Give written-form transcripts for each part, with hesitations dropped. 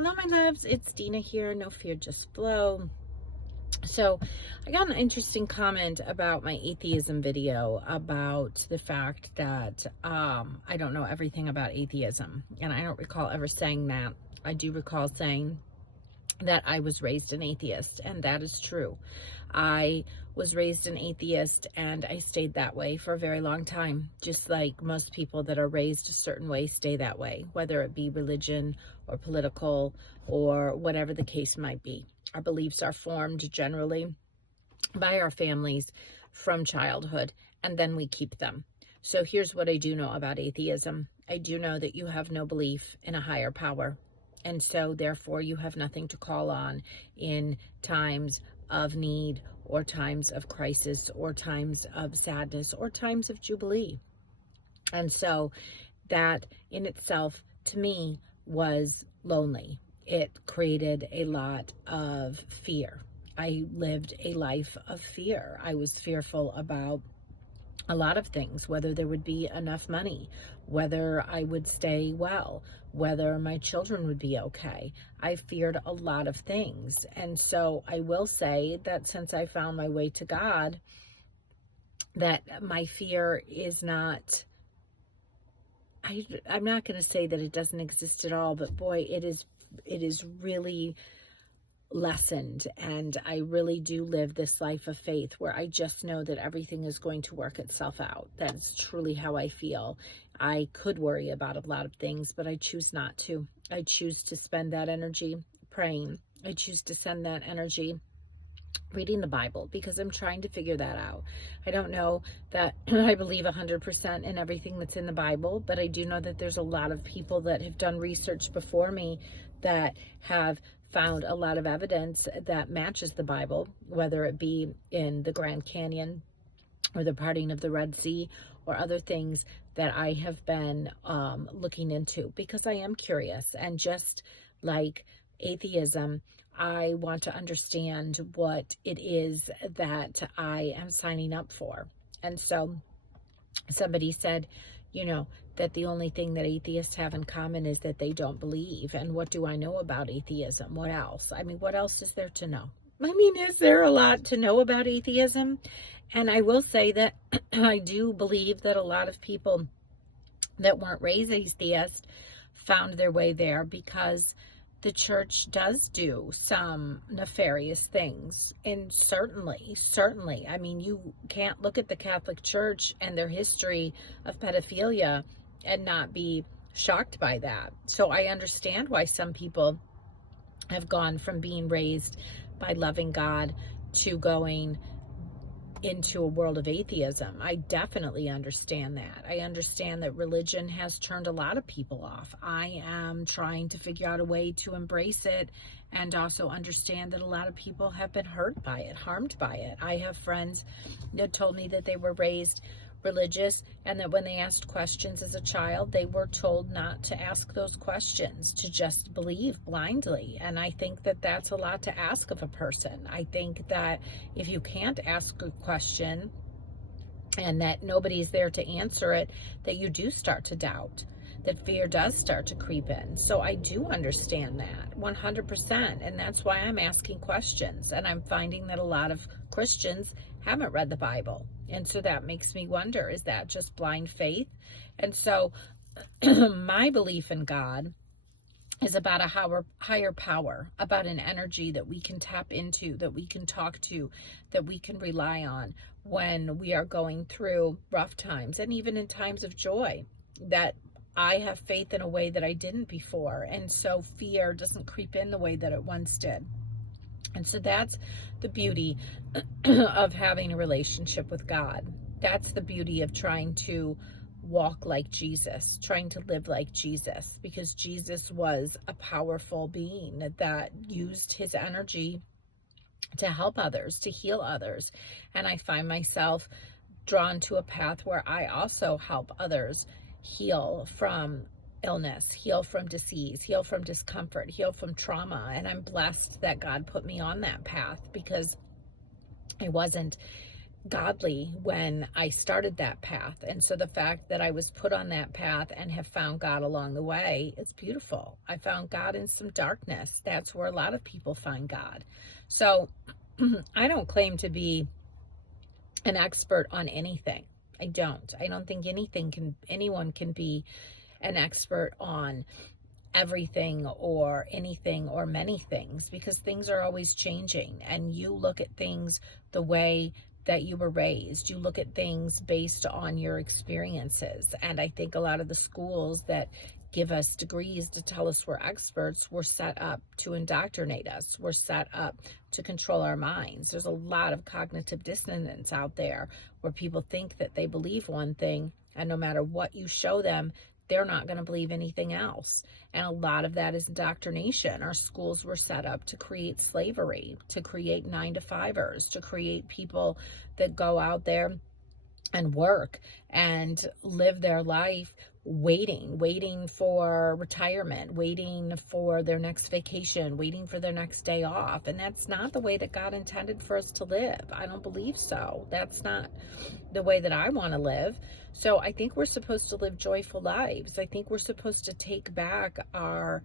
Hello, my loves. It's Dina here. No fear, just flow. So, I got an interesting comment about my atheism video about the fact that I don't know everything about atheism. And I don't recall ever saying that. I do recall saying that I was raised an atheist, and that is true. I was raised an atheist, and I stayed that way for a very long time, just like most people that are raised a certain way stay that way, whether it be religion or political or whatever the case might be. Our beliefs are formed generally by our families from childhood, and then we keep them. So here's what I do know about atheism. I do know that you have no belief in a higher power. And so therefore you have nothing to call on in times of need or times of crisis or times of sadness or times of jubilee. And so that in itself, to me, was lonely. It created a lot of fear. I lived a life of fear. I was fearful about a lot of things, whether there would be enough money, whether I would stay well, whether my children would be okay. I feared a lot of things. And so I will say that since I found my way to God, that my fear is not, I'm not going to say that it doesn't exist at all, but boy, it is really lessened, and I really do live this life of faith where I just know that everything is going to work itself out. That's truly how I feel. I could worry about a lot of things, but I choose not to. I choose to spend that energy praying. I choose to send that energy reading the Bible, because I'm trying to figure that out. I don't know that I believe 100% in everything that's in the Bible, but I do know that there's a lot of people that have done research before me that have found a lot of evidence that matches the Bible, whether it be in the Grand Canyon or the parting of the Red Sea or other things that I have been looking into, because I am curious. And just like atheism, I want to understand what it is that I am signing up for. And so somebody said, that the only thing that atheists have in common is that they don't believe. And what do I know about atheism? What else? I mean, what else is there to know? I mean, is there a lot to know about atheism? And I will say that I do believe that a lot of people that weren't raised atheist found their way there because the church does do some nefarious things. And certainly, I mean, you can't look at the Catholic Church and their history of pedophilia and not be shocked by that. So I understand why some people have gone from being raised by loving God to going into a world of atheism. I definitely understand that. I understand that religion has turned a lot of people off. I am trying to figure out a way to embrace it and also understand that a lot of people have been hurt by it, harmed by it. I have friends that told me that they were raised religious and that when they asked questions as a child, they were told not to ask those questions, to just believe blindly. And I think that that's a lot to ask of a person. I think that if you can't ask a question and that nobody's there to answer it, that you do start to doubt, that fear does start to creep in. So I do understand that 100%. And that's why I'm asking questions. And I'm finding that a lot of Christians haven't read the Bible. And so that makes me wonder, is that just blind faith? And so my belief in God is about a higher power, about an energy that we can tap into, that we can talk to, that we can rely on when we are going through rough times and even in times of joy, that I have faith in a way that I didn't before. And so fear doesn't creep in the way that it once did. And so that's the beauty of having a relationship with God. That's the beauty of trying to walk like Jesus, trying to live like Jesus, because Jesus was a powerful being that used his energy to help others, to heal others. And I find myself drawn to a path where I also help others heal from illness, heal from disease, heal from discomfort, heal from trauma. And I'm blessed that God put me on that path, because I wasn't godly when I started that path. And so the fact that I was put on that path and have found God along the way, it's beautiful. I found God in some darkness. That's where a lot of people find God. So I don't claim to be an expert on anything. I don't. I don't think anyone can be an expert on everything or anything or many things, because things are always changing, and you look at things the way that you were raised. You look at things based on your experiences. And I think a lot of the schools that give us degrees to tell us we're experts were set up to indoctrinate us. We're set up to control our minds. There's a lot of cognitive dissonance out there where people think that they believe one thing, and no matter what you show them, they're not going to believe anything else. And a lot of that is indoctrination. Our schools were set up to create slavery, to create 9-to-5ers, to create people that go out there and work and live their life waiting for retirement, waiting for their next vacation, waiting for their next day off. And that's not the way that God intended for us to live. I don't believe so. That's not the way that I want to live. So I think we're supposed to live joyful lives. I think we're supposed to take back our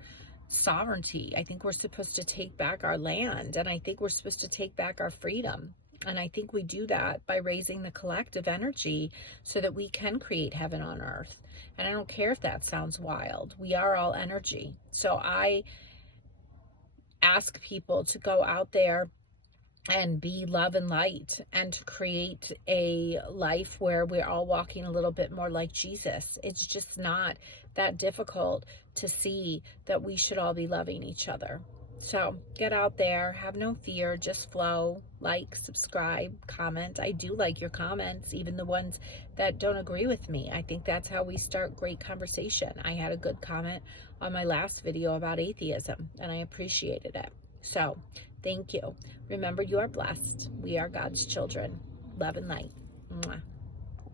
sovereignty. I think we're supposed to take back our land. And I think we're supposed to take back our freedom. And I think we do that by raising the collective energy so that we can create heaven on earth. And I don't care if that sounds wild. We are all energy. So I ask people to go out there and be love and light, and to create a life where we're all walking a little bit more like Jesus. It's just not that difficult to see that we should all be loving each other. So get out there, have no fear, just flow, like, subscribe, comment. I do like your comments, even the ones that don't agree with me. I think that's how we start great conversation. I had a good comment on my last video about atheism, and I appreciated it. So thank you. Remember, you are blessed. We are God's children. Love and light. Mwah.